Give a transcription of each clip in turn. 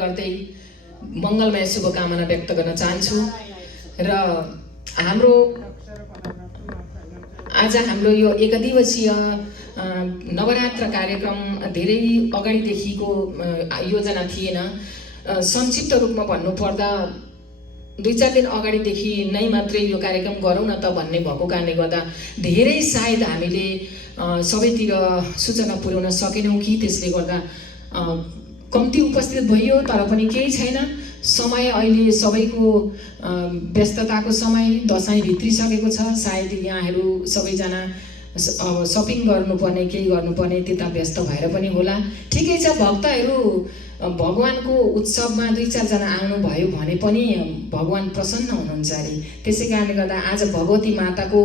गर्दै मंगलमय शुभकामना व्यक्त गर्न चाहन्छु र हाम्रो आज हाम्रो यो एकदिवसीय नवरात्र कार्यक्रम धेरै अगाडिदेखिको योजना थिएन। संक्षिप्त रूपमा भन्नुपर्दा 2-4 दिन अगाडिदेखि नै मात्रै यो कार्यक्रम गरौँ न त भन्ने भएको कारणले गर्दा धेरै सायद हामीले सबैतिर सूचना पुर्याउन सकेनौं कि त्यसले गर्दा कम्ती उपस्थित भयो। तर पनि केही छैन, समय अहिले सबैको व्यस्तताको समय दशैं भित्रिसकेको छ। सायद यहाँहरू सबैजना शपिङ गर्नुपर्ने केही गर्नुपर्ने त्यता व्यस्त भएर पनि होला। ठिकै छ, भक्तहरू भगवानको उत्सवमा 2-4 जना आउनु भयो भने पनि भगवान प्रसन्न हुनुहुन्छ अरे। त्यसै कारणले गर्दा आज भगवती माताको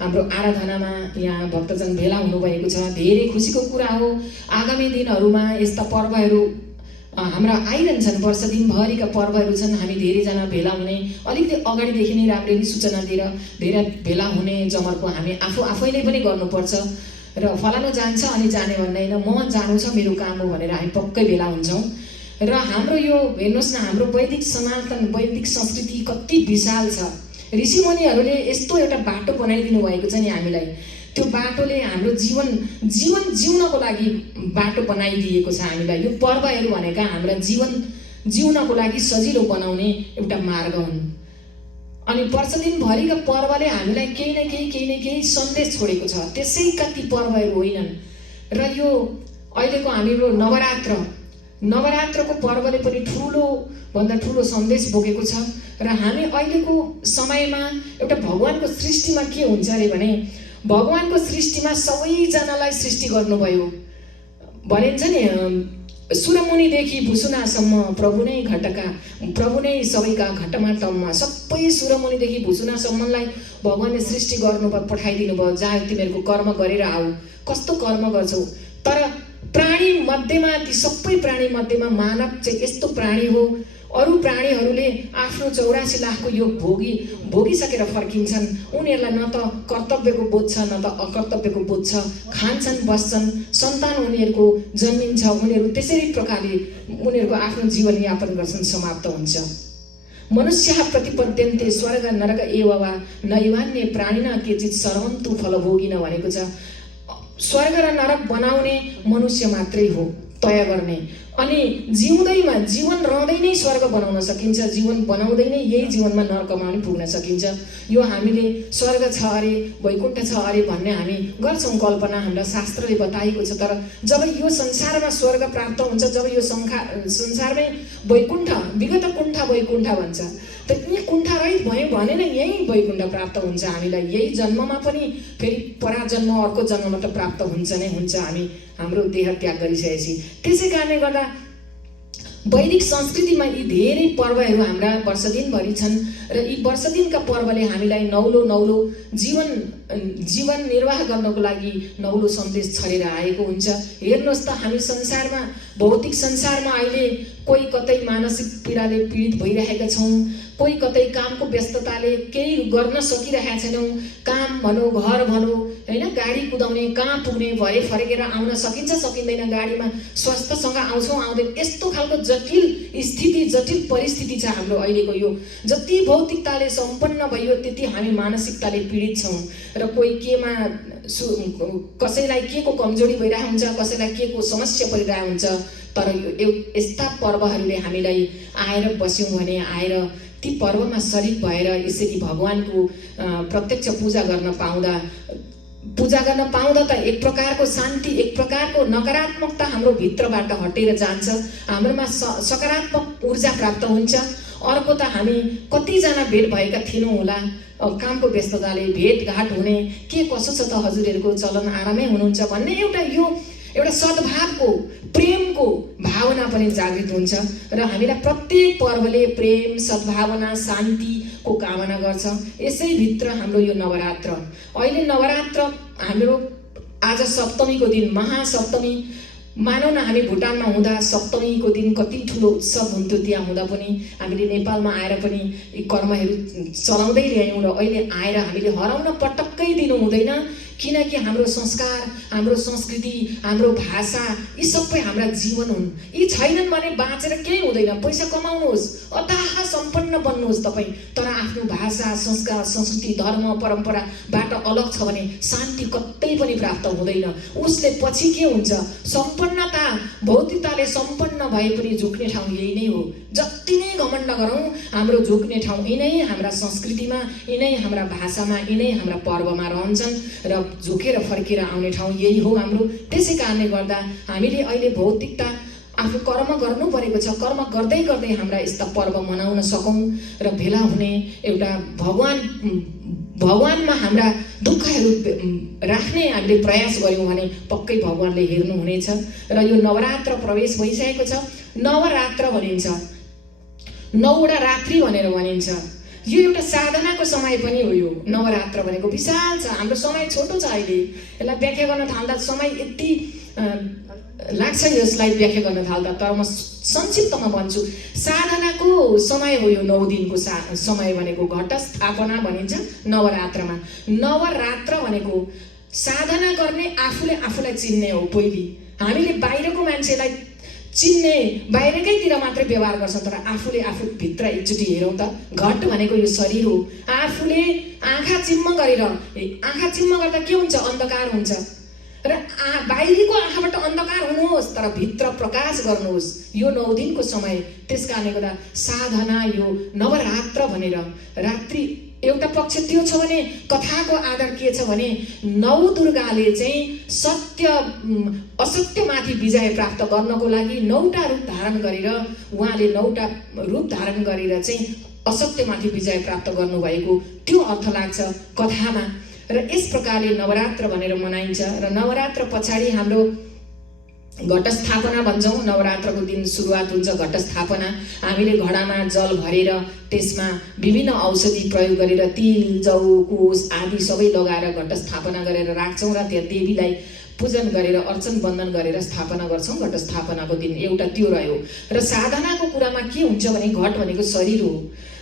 हाम्रो आराधनामा यहाँ भक्तजन भेला हुनुभएको छ। धेरै खुसीको कुरा हो। आगामी दिनहरूमा यस्ता पर्वहरू हाम्रा आइरहन्छन्। वर्ष दिनभरिका पर्वहरू छन्। हामी धेरैजना भेला हुने अलिकति अगाडिदेखि नै राम्ररी सूचना दिएर धेरै भेला हुने जमर्को हामी आफैले पनि गर्नुपर्छ। र फलानु जान्छ अनि जाने भन्दैन, म जानु छ मेरो काम हो भनेर हामी पक्कै भेला हुन्छौँ। र हाम्रो यो हेर्नुहोस् न, हाम्रो वैदिक सनातन वैदिक संस्कृति कति विशाल छ। ऋषिमुनिहरूले यस्तो एउटा बाटो बनाइदिनु भएको छ नि हामीलाई। त्यो बाटोले हाम्रो जीवन जिउनको लागि बाटो बनाइदिएको छ हामीलाई। यो पर्वहरू भनेका हाम्रा जीवन जिउनको लागि सजिलो बनाउने एउटा मार्ग हुन्। अनि वर्ष दिनभरिका पर्वले हामीलाई केही न केही सन्देश छोडेको छ। त्यसैका ती पर्वहरू होइनन्। र यो अहिलेको हाम्रो नवरात्रको पर्वले पनि ठुलो ठुलो सन्देश बोकेको छ। र हामी अहिलेको समयमा एउटा भगवानको सृष्टिमा के हुन्छ अरे भने, भगवानको सृष्टिमा सबैजनालाई सृष्टि गर्नुभयो। भनिन्छ नि, सुरमुनिदेखि भुसुनासम्म प्रभु नै सबैका घटमा टममा। सबै सुरमुनिदेखि भुसुनासम्मलाई भगवानले सृष्टि गर्नुभयो, पठाइदिनु भयो। जा तिमीहरूको कर्म गरेर आऊ। कस्तो कर्म गर्छौ? तर प्राणी मध्येमा, ती सबै प्राणी मध्येमा मानव चाहिँ यस्तो प्राणी हो। अरू प्राणीहरूले आफ्नो 84 लाखको योग भोगिसकेर फर्किन्छन्। उनीहरूलाई न त कर्तव्यको बोध छ न त अकर्तव्यको बोध छ। खान्छन्, बस्छन्, सन्तान उनीहरूको जन्मिन्छ, उनीहरू त्यसरी प्रकारले उनीहरूको आफ्नो जीवनयापन गर्छन्, समाप्त हुन्छ। मनुष्यः प्रतिपद्यन्ते स्वर्ग नरक एव वा नैवान्य प्राणिना केचित् सर्वन्तु फलभोगिन भनेको छ। स्वर्ग र नरक बनाउने मनुष्य मात्रै हो, तय गर्ने। अनि जिउँदैमा जीवन रहँदै नै स्वर्ग बनाउन सकिन्छ, जीवन बनाउँदै नै यही जीवनमा नरकमा पनि पुग्न सकिन्छ। यो हामीले स्वर्ग छ अरे वैकुण्ठ छ अरे भन्ने हामी गर्छौँ कल्पना, हामीलाई शास्त्रले बताएको छ। तर जब यो संसारमा स्वर्ग प्राप्त हुन्छ, जब यो संसारमै वैकुण्ठ विगत कुण्ठ वैकुण्ठ भन्छ, त यी कुण्ठा रहित भयो भने नै यही वैकुण्ठ प्राप्त हुन्छ हामीलाई। यही जन्ममा पनि फेरि पराजन्म अर्को जन्ममा त प्राप्त हुन्छ नै हुन्छ हामी हाम्रो देह त्याग गरिसकेपछि। त्यसै कारणले गर्दा वैदिक संस्कृतिमा यी धेरै पर्वहरू हाम्रा वर्ष दिनभरि छन्। र यी वर्ष दिनका पर्वले हामीलाई नौलो जीवन निर्वाह गर्नको लागि नौलो सन्देश छरेर आएको हुन्छ। हेर्नुहोस् त, हामी संसारमा भौतिक संसारमा अहिले कोही कतै मानसिक पीडाले पीडित भइरहेका छौँ, कोही कतै कामको व्यस्तताले केही गर्न सकिरहेका छैनौँ। काम भनौँ, घर भनौँ, होइन, गाडी कुदाउने, कहाँ पुग्ने, भरे फर्केर आउन सकिन्छ सकिँदैन, गाडीमा स्वास्थ्यसँग आउँछौँ आउँदैन, यस्तो खालको जटिल स्थिति जटिल परिस्थिति छ हाम्रो अहिलेको। यो जति भौतिकताले सम्पन्न भयो त्यति हामी मानसिकताले पीडित छौँ। र कोही केमा कसैलाई के को कमजोरी भइरहेको हुन्छ, कसैलाई के को समस्या परिरहेको हुन्छ। तर यो यस्ता पर्वहरूले हामीलाई आएर बस्यौँ भने, आएर ती पर्वमा शरीक भएर यसरी भगवानको प्रत्यक्ष पूजा गर्न पाउँदा त एक प्रकारको शान्ति, एक प्रकारको नकारात्मकता हाम्रो भित्रबाट हटेर जान्छ। हाम्रोमा सकारात्मक ऊर्जा प्राप्त हुन्छ। अर्को त हामी कतिजना भेट भएका थिएनौँ होला, कामको व्यस्तताले भेटघाट हुने, के कसो छ त हजुरहरूको चलन, आरामै हुनुहुन्छ भन्ने एउटा सद्भावको प्रेमको भावना पनि जागृत हुन्छ। र हामीलाई प्रत्येक पर्वले प्रेम, सद्भावना, शान्तिको कामना गर्छ। यसैभित्र हाम्रो यो नवरात्र, अहिले नवरात्र हाम्रो आज सप्तमीको दिन, महासप्तमी मानौ न। हामी भुटानमा हुँदा सप्तमीको दिन कति ठुलो उत्सव हुन्थ्यो। त्यहाँ हुँदा पनि हामीले नेपालमा आएर पनि यी कर्महरू चलाउँदै ल्यायौँ। र अहिले आएर हामीले हराउन पटक्कै दिनु हुँदैन। किनकि हाम्रो संस्कार, हाम्रो संस्कृति, हाम्रो भाषा यी सबै हाम्रा जीवन हुन्। यी छैनन् भने बाँचेर केही हुँदैन। पैसा कमाउनुहोस्, अथाह सम्पन्न बन्नुहोस् तपाईँ, तर आफ्नो भाषा, संस्कार, संस्कृति, धर्म, परम्पराबाट अलग छ भने शान्ति कतै पनि प्राप्त हुँदैन। उसले पछि के हुन्छ? सम्पन्नता, भौतिकताले सम्पन्न भए पनि झुक्ने ठाउँ यही नै हो। जति नै घमण्ड गरौँ, हाम्रो झुक्ने ठाउँ यिनै हाम्रा संस्कृतिमा, यिनै हाम्रा भाषामा, यिनै हाम्रा पर्वमा रहन्छन् र झुकेर फर्केर आउने ठाउँ यही हो हाम्रो। त्यसै कारणले गर्दा हामीले अहिले भौतिकता आफू कर्म गर्नु परेको छ। कर्म गर्दै गर्दै हाम्रा यस्ता पर्व मनाउन सकौँ र भेला हुने एउटा भगवानमा हाम्रा दुःखहरू राख्ने हामीले प्रयास गऱ्यौँ भने पक्कै भगवानले हेर्नुहुनेछ। र यो नवरात्र प्रवेश भइसकेको छ। नवरात्र भनिन्छ, 9वटा रात्रि भनेर भनिन्छ। यो एउटा साधनाको समय पनि हो। यो नवरात्र भनेको विशाल छ। हाम्रो समय छोटो छ अहिले। यसलाई व्याख्या गर्न थाल्दा समय यति लाग्छ यसलाई व्याख्या गर्न थाल्दा, तर म संक्षिप्तमा भन्छु। साधनाको समय हो यो 9 दिनको समय भनेको। घटस्थापना भनिन्छ नवरात्रमा। नवरात्र भनेको साधना गर्ने, आफूले आफूलाई चिन्ने हो। पहिली हामीले बाहिरको मान्छेलाई चिन्ने, बाहिरकैतिर मात्रै व्यवहार गर्छ, तर आफूले आफू भित्र एकचोटि हेरौँ त। घट भनेको यो शरीर हो। आफूले आँखा चिम्म गरेर, आँखा चिम्म गर्दा के हुन्छ? अन्धकार हुन्छ। र बाहिरीको आँखाबाट अन्धकार हुनुहोस्, तर भित्र प्रकाश गर्नुहोस्। यो 9 दिनको समय। त्यस कारणले गर्दा साधना यो नवरात्र भनेर। रात्रि एउटा पक्ष त्यो छ भने कथाको आधार के छ भने 9 दुर्गाले चाहिँ सत्य असत्यमाथि विजय प्राप्त गर्नको लागि 9वटा रूप धारण गरेर, उहाँले 9वटा रूप धारण गरेर चाहिँ असत्यमाथि विजय प्राप्त गर्नुभएको त्यो अर्थ लाग्छ कथामा। र यस प्रकारले नवरात्र भनेर मनाइन्छ। र नवरात्र पछाडि हाम्रो घटस्थापना भन्छौँ। नवरात्रको दिन सुरुवात हुन्छ घटस्थापना। हामीले घडामा जल भरेर त्यसमा विभिन्न औषधि प्रयोग गरेर तिल, जौ, कोष आदि सबै लगाएर घटस्थापना गरेर राख्छौँ र त्यहाँ देवीलाई पूजन गरेर अर्चन बन्दन गरेर स्थापना गर्छौँ। घटस्थापनाको दिन एउटा त्यो रह्यो। र साधनाको कुरामा के हुन्छ भने घट भनेको शरीर हो।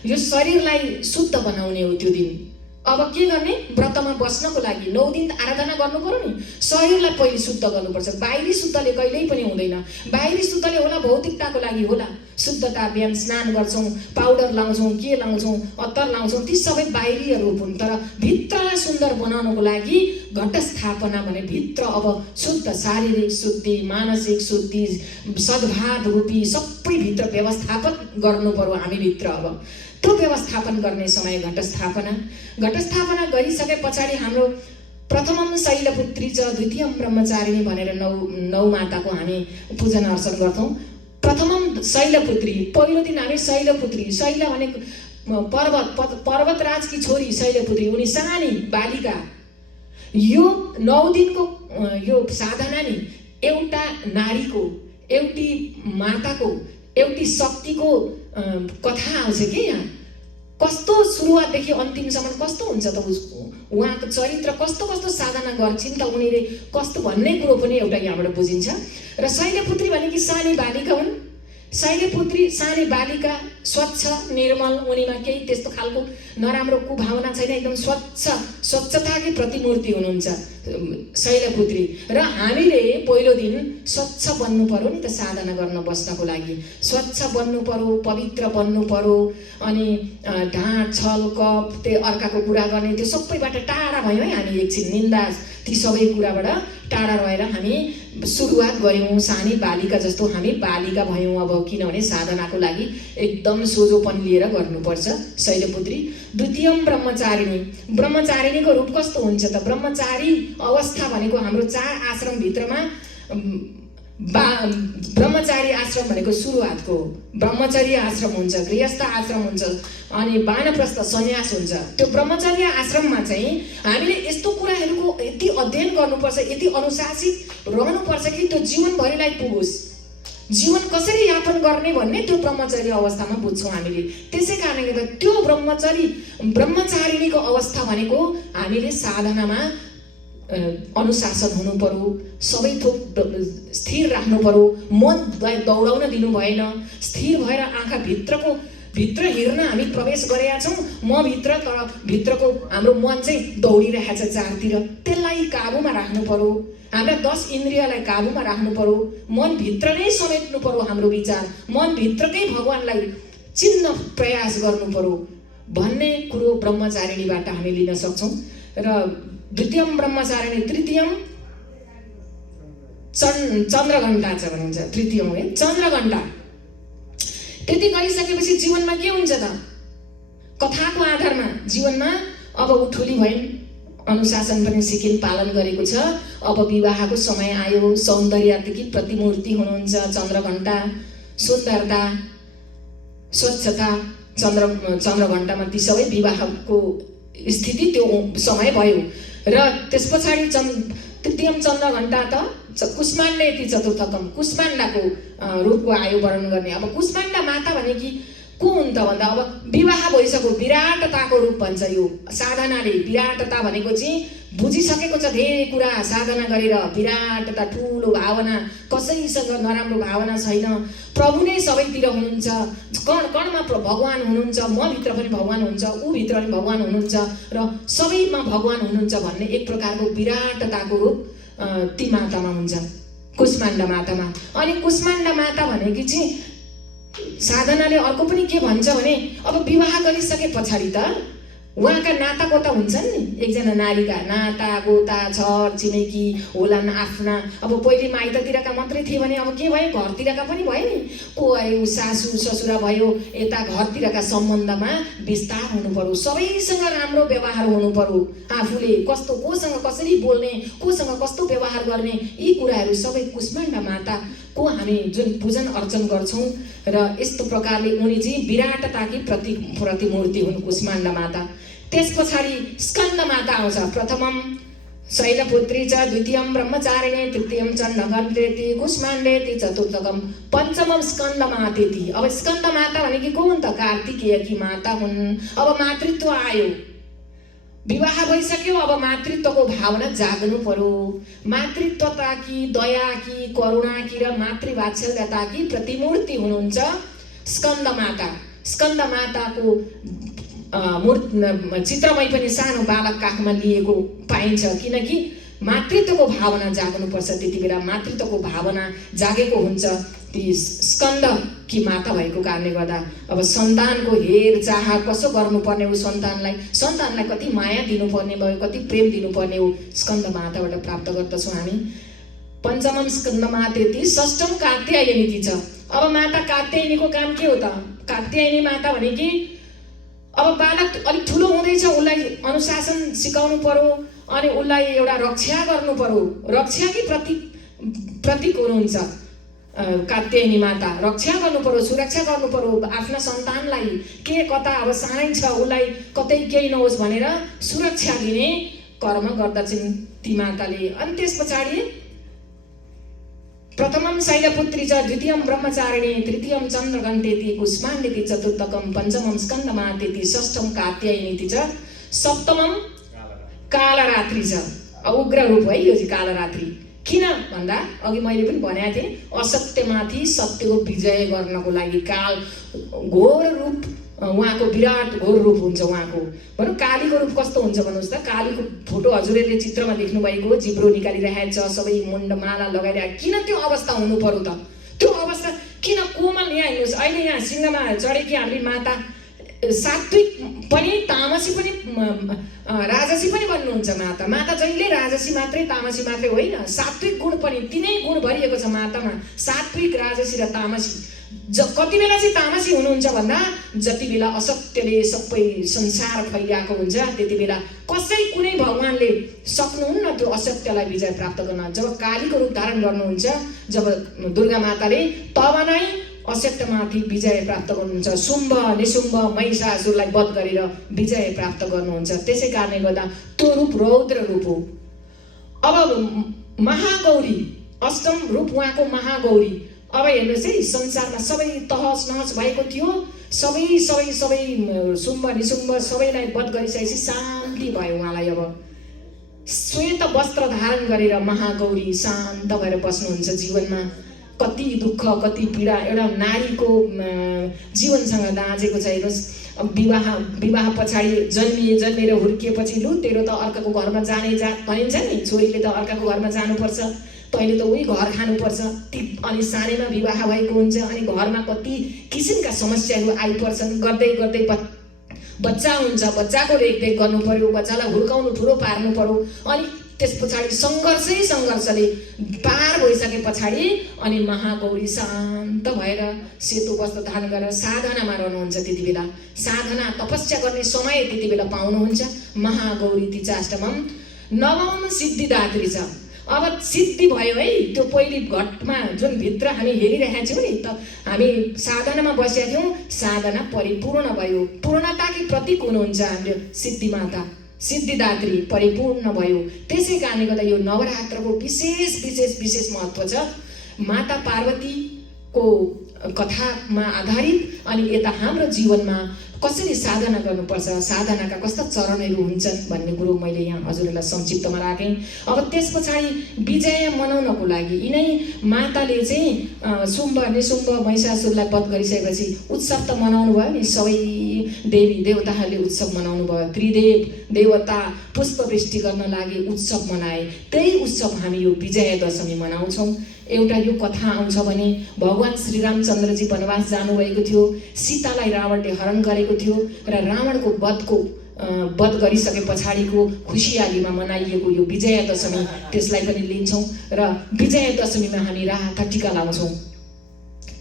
यो शरीरलाई शुद्ध बनाउने हो त्यो दिन। अब के गर्ने? व्रतमा बस्नको लागि 9 दिन आराधना गर्नु पर्यो नि। शरीरलाई पहिले शुद्ध गर्नुपर्छ। बाहिरी शुद्धले कहिल्यै पनि हुँदैन। बाहिरी शुद्धले होला भौतिकताको लागि होला। शुद्धता, बिहान स्नान गर्छौँ, पाउडर लाउँछौँ, के लाउँछौँ, अत्तर लाउँछौँ, ती सबै बाहिरीहरू हुन्। तर भित्रलाई सुन्दर बनाउनको लागि घटस्थापना भने भित्र अब शुद्ध, शारीरिक शुद्धि, मानसिक शुद्धि, सद्भाव रूपी सबै भित्र व्यवस्थापन गर्नु पर्यो हामीभित्र। अब त्यो व्यवस्थापन गर्ने समय घटस्थापना। घटस्थापना गरिसके पछाडि हाम्रो प्रथमम शैलपुत्री च द्वितीयम ब्रह्मचारिणी भनेर 9 माताको हामी पूजन अर्चन गर्छौँ। प्रथमम शैलपुत्री, पहिलो दिन हामी शैलपुत्री, शैल भनेको पर्वतराजकी छोरी शैलपुत्री, उनी सानी बालिका। यो 9 दिनको यो साधना नि एउटा नारीको, एउटी माताको, एउटी शक्तिको कथा आउँछ कि यहाँ। कस्तो सुरुवातदेखि अन्तिमसम्म कस्तो हुन्छ त उसको, उहाँको चरित्र कस्तो कस्तो साधना गर्छिन् त उनीले कस्तो भन्ने कुरो पनि एउटा यहाँबाट बुझिन्छ। र शैलपुत्री भनेकी सानी बालिका हुन्। शैलपुत्री सानी बालिका, स्वच्छ निर्मल, उनीमा केही त्यस्तो खालको नराम्रो कुभावना छैन, एकदम स्वच्छताकै प्रतिमूर्ति हुनुहुन्छ शैलपुत्री। र हामीले पहिलो दिन स्वच्छ बन्नु पर्यो नि त साधना गर्न बस्नको लागि। स्वच्छ बन्नु पर्यो, पवित्र बन्नु पर्यो। अनि ढाँट, छल, कप, त्यो अर्काको कुरा गर्ने त्यो सबैबाट टाढा भयौँ है हामी। एकछिन निन्दा ती सबै कुराबाट टाढा रहेर हामी सुरुवात गऱ्यौँ। सानी बालिका जस्तो हामी बालिका भयौँ अब, किनभने साधनाको लागि एकदम सोझोपन लिएर गर्नुपर्छ। शैलपुत्री। द्वितीयम ब्रह्मचारिणी, ब्रह्मचारिणीको रूप कस्तो हुन्छ त? ब्रह्मचारी अवस्था भनेको हाम्रो 4 आश्रमभित्रमा ब्रह्मचारी आश्रम भनेको सुरुवातको ब्रह्मचर्य आश्रम हुन्छ, गृहस्थ आश्रम हुन्छ, अनि वानप्रस्थ सन्यास हुन्छ। त्यो ब्रह्मचर्य आश्रममा चाहिँ हामीले यस्तो कुराहरूको यति अध्ययन गर्नुपर्छ, यति अनुशासित रहनुपर्छ कि त्यो जीवनभरिलाई पुगोस्। जीवन कसरी यापन गर्ने भन्ने त्यो ब्रह्मचर्य अवस्थामा बुझ्छौँ हामीले। त्यसै कारणले गर्दा त्यो ब्रह्मचारिणीको अवस्था भनेको हामीले साधनामा अनुशासन हुनु पर्यो, सबै थोक स्थिर राख्नु पर्यो, मनलाई दौडाउन दिनु भएन, स्थिर भएर आँखा भित्रको भित्र हिँड्न हामी प्रवेश गरेका छौँ, म भित्र, तर भित्रको हाम्रो मन चाहिँ दौडिरहेको छ चारतिर। त्यसलाई काबुमा राख्नु पर्यो, हाम्रा 10 इन्द्रियलाई काबुमा राख्नु पर्यो, मनभित्र नै समेट्नु पर्यो हाम्रो विचार, मनभित्रकै भगवान्लाई चिन्न प्रयास गर्नु पर्यो भन्ने कुरो ब्रह्मचारिणीबाट हामी लिन सक्छौँ। र द्वितीयम ब्रह्मचारिणी तृतीयम चन्द्रघण्टा छ भनिन्छ, तृतीयम है चन्द्रघण्टा। त्यति गरिसकेपछि जीवनमा के हुन्छ त? कथाको आधारमा जीवनमा अब ऊ ठुली भइन्, अनुशासन पनि सिकिन, पालन गरेको छ। अब विवाहको समय आयो, सौन्दर्यकी प्रतिमूर्ति हुनुहुन्छ चन्द्रघण्टा, सुन्दरता, स्वच्छता, चन्द्रघण्टामा ती सबै विवाहको स्थिति त्यो समय भयो। र त्यस पछाडि तृतीयम चन्द्रघण्टा त कुष्माण्डेति चतुर्थकम, कुष्माण्डाको रूपको आयु वर्णन गर्ने। अब कुष्माण्डा माता भनेकी को हुन् त भन्दा अब विवाह भइसक्यो, विराटताको रूप भन्छ यो साधनाले। विराटता भनेको चाहिँ बुझिसकेको छ धेरै कुरा, साधना गरेर विराटता, ठुलो भावना, कसैसँग नराम्रो भावना छैन, प्रभु नै सबैतिर हुनुहुन्छ, कण कणमा भगवान हुनुहुन्छ, म भित्र पनि भगवान हुन्छ, ऊ भित्र पनि भगवान हुनुहुन्छ र सबैमा भगवान हुनुहुन्छ भन्ने एक प्रकारको विराटताको रूप ती मातामा हुन्छ, कुष्माण्डा मातामा। अनि कुष्माण्डा माता भनेकी चाहिँ साधनाले अर्को पनि के भन्छ भने अब विवाह गरिसके पछाडि त उहाँका नाता गोता हुन्छन् नि, एकजना नारीका नाता गोता, छर छिमेकी होलान् आफ्ना। अब पहिले माइततिरका मात्रै थिए भने अब के भयो, घरतिरका पनि भयो नि, को आयो, सासू ससुरा भयो, यता घरतिरका सम्बन्धमा विस्तार हुनु पर्यो, सबैसँग राम्रो व्यवहार हुनु पर्यो, आफूले कस्तो कोसँग कसरी बोल्ने, कोसँग कस्तो व्यवहार गर्ने, यी कुराहरू सबै कुष्माण्डा माताको हामी जुन पूजन अर्चन गर्छौँ। र यस्तो प्रकारले उनी चाहिँ विराटताकी प्रतिमूर्ति हुन् कुष्माण्डा माता। त्यस पछाडि स्कन्द माता आउँछ। प्रथमम शैलपुत्री च, द्वितीयम ब्रह्मचारिणी, तृतीयम चन्द्रघण्टेति, कुष्माण्डेति, चतुर्थकम पञ्चमम स्कन्द मातेति। अब स्कन्द माता भनेकी को हुन् त? कार्तिकेयकी माता हुन्। अब मातृत्व आयो, विवाह भइसक्यो, अब मातृत्वको भावना जाग्नु पर्यो। मातृत्वताकी, दयाकी, करुणाकी र मातृवात्सल्यताकी प्रतिमूर्ति हुनुहुन्छ स्कन्द माता। स्कन्द माताको चित्रमै पनि सानो बालक काखमा लिएको पाइन्छ, किनकि मातृत्वको भावना जाग्नुपर्छ। त्यति बेला मातृत्वको भावना जागेको हुन्छ ती स्कन्दकी माता भएको कारणले गर्दा। अब सन्तानको हेरचाह कसो गर्नुपर्ने हो, सन्तानलाई कति माया दिनुपर्ने भयो, कति प्रेम दिनुपर्ने हो, स्कन्द माताबाट प्राप्त गर्दछौँ हामी। पञ्चमम स्कन्द मातेति, षष्ठम कात्यायनी छ। अब माता कात्यायनीको काम के हो त? कात्यायनी माता भनेकी अब बालक अलिक ठुलो हुँदैछ, उसलाई अनुशासन सिकाउनु पर्यो, अनि उसलाई एउटा रक्षा गर्नु पर्यो। रक्षाकै प्रतीक हुनुहुन्छ कात्यायनी माता। रक्षा गर्नु पर्यो, सुरक्षा गर्नु पर्यो आफ्ना सन्तानलाई, के कता अब सानै छ, उसलाई कतै केही नहोस् भनेर सुरक्षा दिने कर्म गर्दछन् ती माताले। अनि त्यस पछाडि प्रथमम शैलपुत्री च, द्वितीयम ब्रह्मचारिणी, तृतीयम चन्द्रघण्टेति, कुष्माण्डेति, चतुर्थकम पञ्चमम स्कन्दमातेति, षष्ठम कात्यायनीति च, सप्तमम कालरात्रि छ। उग्र रूप है यो चाहिँ कालरात्रि। किन भन्दा अघि मैले पनि भनेको थिएँ, असत्यमाथि सत्यको विजय गर्नको लागि काल घोर रूप, उहाँको विराट घोर रूप हुन्छ उहाँको। भनौँ कालीको रूप कस्तो हुन्छ भन्नुहोस् त? कालीको फोटो हजुरहरूले चित्रमा देख्नु भएको, जिब्रो निकालिरहेको छ, सबै मुण्डमाला लगाइरहेको। किन त्यो अवस्था हुनु पर्यो त? त्यो अवस्था किन? कोमल यहाँ हेर्नुहोस्, अहिले यहाँ सिंहमा चढेकी हामी माता सात्विक पनि, तामसी पनि, राजसी पनि बन्नुहुन्छ माता। माता जहिले राजसी मात्रै, तामसी मात्रै होइन, सात्विक गुण पनि तिनै गुण भरिएको छ मातामा, सात्विक, राजसी र तामसी। कति बेला चाहिँ तामसी हुनुहुन्छ भन्दा जति बेला असत्यले सबै संसार फैलिएको हुन्छ त्यति बेला कसै कुनै भगवानले सक्नुहुन्न त्यो असत्यलाई विजय प्राप्त गर्न। जब कालीको रूप धारण गर्नुहुन्छ, जब दुर्गा माताले, तब नै असत्यमाथि विजय प्राप्त गर्नुहुन्छ। शुम्भ निशुम्भ महिषासुरलाई वध गरेर विजय प्राप्त गर्नुहुन्छ। त्यसै कारणले गर्दा त्यो रूप रौद्र रूप हो। अब महागौरी, अष्टम रूप उहाँको महागौरी। अब हेर्नुहोस् है, संसारमा सबै तहस नहस भएको थियो, सबै शुम्भ निशुम्भ सबैलाई वध गरिसकेपछि शान्ति भयो उहाँलाई। अब श्वेत वस्त्र धारण गरेर महागौरी शान्त भएर बस्नुहुन्छ जीवनमा। कति दुःख कति पीडा एउटा नारीको जीवनसँग दाँजेको छ। हेर्नुहोस्, विवाह पछाडि जन्मेर हुर्किएपछि लु तेरो त अर्काको घरमा जाने भनिन्छ नि, छोरीले त अर्काको घरमा जानुपर्छ, तैँले त उही घर खानुपर्छ। अनि सानैमा विवाह भएको हुन्छ, अनि घरमा कति किसिमका समस्याहरू आइपर्छन्। गर्दै गर्दै बच्चा हुन्छ, बच्चाको रेखदेख गर्नु पर्यो, बच्चालाई हुर्काउनु ठुलो पार्नु पर्यो। अनि त्यस पछाडि सङ्घर्षले पार भइसके पछाडि अनि महागौरी शान्त भएर सेतो वस्त्र धारण गरेर साधनामा रहनुहुन्छ। त्यति बेला साधना तपस्या गर्ने समय त्यति बेला पाउनुहुन्छ। महागौरी तिचाष्टमम नवम सिद्धिदात्री छ। अब सिद्धि भयो है, त्यो पहिलो घटमा जुन भित्र हामी हेरिरहेका छौँ नि, त हामी साधनामा बसेका थियौँ, साधना परिपूर्ण भयो। पूर्णताकी प्रतीक हुनुहुन्छ हाम्रो सिद्धि माता, सिद्धिदात्री परिपूर्ण भयो। त्यसै कारणले गर्दा यो नवरात्रको विशेष महत्त्व छ। माता पार्वतीको कथामा आधारित अनि यता हाम्रो जीवनमा कसरी साधना गर्नुपर्छ, साधनाका कस्ता चरणहरू हुन्छन् भन्ने कुरो मैले यहाँ हजुरहरूलाई संक्षिप्तमा राखेँ। अब त्यस पछाडि विजय मनाउनको लागि यिनै माताले चाहिँ शुम्भ निशुम्भ महिषासुरलाई वध गरिसकेपछि उत्सव त मनाउनु भयो नि। सबै देवी देवताहरूले उत्सव मनाउनु भयो। त्रिदेव देवता पुष्पवृष्टि गर्न लागि उत्सव मनाए। त्यही उत्सव हामी यो विजयादशमी मनाउँछौँ। एउटा यो कथा आउँछ भने भगवान श्रीरामचन्द्रजी वनवास जानुभएको थियो, सीतालाई रावणले हरण गरेको थियो र रावणको वध गरिसके पछाडिको खुसियालीमा मनाइएको यो विजयादशमी, त्यसलाई पनि लिन्छौँ। र विजयादशमीमा हामी राता टीका लाउँछौँ,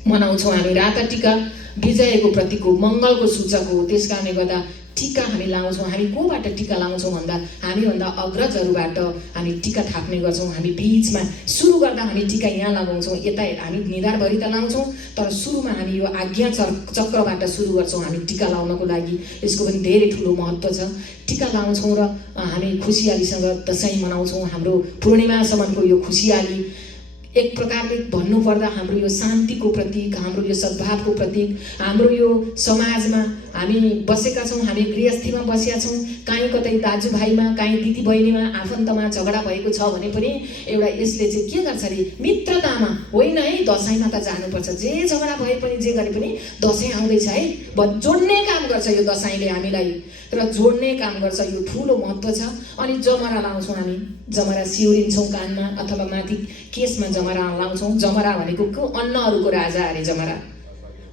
मनाउँछौँ। हामी राता टीका विजयको प्रतीक हो, मङ्गलको सूचक हो। त्यस कारणले गर्दा टीका हामी लाउँछौँ। हामी कोबाट टीका लाउँछौँ भन्दा हामीभन्दा अग्रजहरूबाट हामी टीका थाप्ने गर्छौँ। हामी बिचमा सुरु गर्दा हामी टीका यहाँ लगाउँछौँ, यता हामी निधारभरि त लाउँछौँ, तर सुरुमा हामी यो आज्ञा चक्रबाट सुरु गर्छौँ हामी टीका लाउनको लागि। यसको पनि धेरै ठुलो महत्त्व छ। टीका लाउँछौँ र हामी खुसियालीसँग दसैँ मनाउँछौँ। हाम्रो पूर्णिमासम्मको यो खुसियाली एक प्रकारले भन्नुपर्दा हाम्रो यो शान्तिको प्रतीक, हाम्रो यो सद्भावको प्रतीक। हाम्रो यो समाजमा हामी बसेका छौँ, हामी गृहस्थीमा बसेका छौँ, काहीँ कतै दाजुभाइमा, काहीँ दिदीबहिनीमा, आफन्तमा झगडा भएको छ भने पनि एउटा यसले चाहिँ के गर्छ अरे, मित्रतामा होइन है, दसैँमा त जानुपर्छ, जे झगडा भए पनि जे गरे पनि दसैँ आउँदैछ है, जोड्ने काम गर्छ यो दसैँले हामीलाई, र जोड्ने काम गर्छ। यो ठुलो महत्त्व छ। अनि जमरा लाउँछौँ हामी, जमरा सिउरिन्छौँ कानमा अथवा माथि केसमा जमरा लाउँछौँ। जमरा भनेको अन्नहरूको राजा अरे, जमरा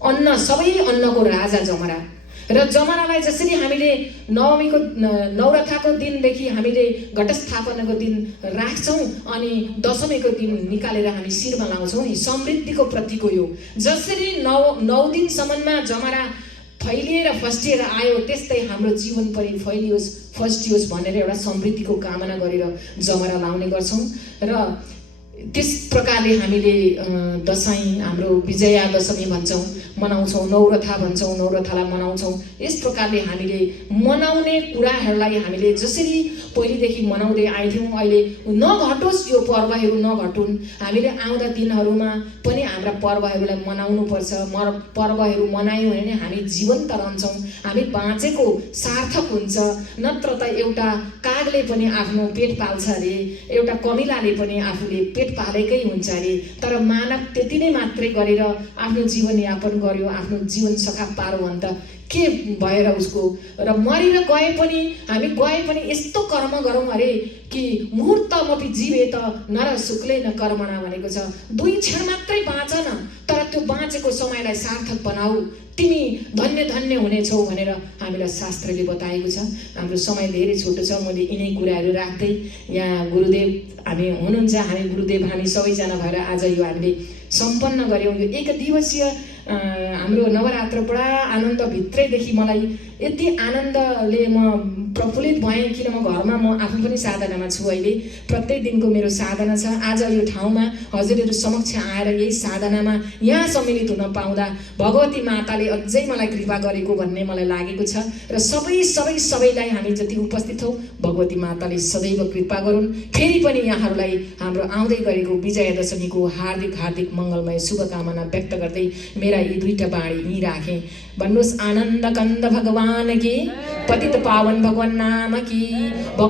अन्न, सबै अन्नको राजा जमरा। र जमरालाई जसरी हामीले नवमीको नवरथाको दिनदेखि हामीले घटस्थापनाको दिन राख्छौँ अनि दशमीको दिन निकालेर हामी शिरमा लाउँछौँ नि, समृद्धिको प्रतीक हो यो। जसरी 9 दिनसम्ममा जमरा फैलिएर फस्टिएर आयो, त्यस्तै हाम्रो जीवन पनि फैलियोस् फस्टियोस् भनेर एउटा समृद्धिको कामना गरेर जमरा लाउने गर्छौँ। र त्यस प्रकारले हामीले दसैँ हाम्रो विजयादशमी भन्छौँ, मनाउँछौँ, नौरथा भन्छौँ, नौरथालाई मनाउँछौँ। यस प्रकारले हामीले मनाउने कुराहरूलाई हामीले जसरी पहिलेदेखि मनाउँदै आएथ्यौँ, अहिले नघटोस् यो पर्वहरू, नघटुन्। हामीले आउँदा दिनहरूमा पनि हाम्रा पर्वहरूलाई मनाउनुपर्छ। पर्वहरू मनायौँ भने हामी जीवन्त रहन्छौँ, हामी बाँचेको सार्थक हुन्छ। नत्र त एउटा कागले पनि आफ्नो पेट पाल्छ अरे, एउटा कमिलाले पनि आफूले पेट पालेकै हुन्छ अरे, तर मानव त्यति नै मात्रै गरेर आफ्नो जीवनयापन गर्यो, आफ्नो जीवन सखा पारो भने त के भएर उसको। र मरेर गए पनि हामी गए पनि यस्तो कर्म गरौँ अरे कि मुहूर्तमपि जीवेत नर शुक्ले न कर्मणा भनेको छ। 2 क्षण मात्रै बाँच न, तर त्यो बाँचेको समयलाई सार्थक बनाऊ, तिमी धन्य धन्य हुनेछौ भनेर हामीलाई शास्त्रले बताएको छ। हाम्रो समय धेरै छोटो छ, मैले यिनै कुराहरू राख्दै यहाँ गुरुदेव हामी हुनुहुन्छ, हामी गुरुदेव हामी सबैजना भएर आज यो हामीले सम्पन्न गऱ्यौँ। यो 1 दिवसीय हाम्रो नवरात्र बडा आनन्दभित्रैदेखि मलाई यति आनन्दले म प्रफुल्लित भएँ, किन म घरमा म आफू पनि साधनामा छु। अहिले प्रत्येक दिनको मेरो साधना छ। आज यो ठाउँमा हजुरहरू समक्ष आएर यही साधनामा यहाँ सम्मिलित हुन पाउँदा भगवती माताले अझै मलाई कृपा गरेको भन्ने मलाई लागेको छ। र सबैलाई हामी जति उपस्थित हौँ भगवती माताले सदैव कृपा गरून्। फेरि पनि यहाँहरूलाई हाम्रो आउँदै गरेको विजयादशमीको हार्दिक मङ्गलमय शुभकामना व्यक्त गर्दै मेरा यी 2टा बाणी यहीँ राखेँ। भन्नुहोस् आनन्द कन्द भगवान की, पतित पावन भगवान नाम की।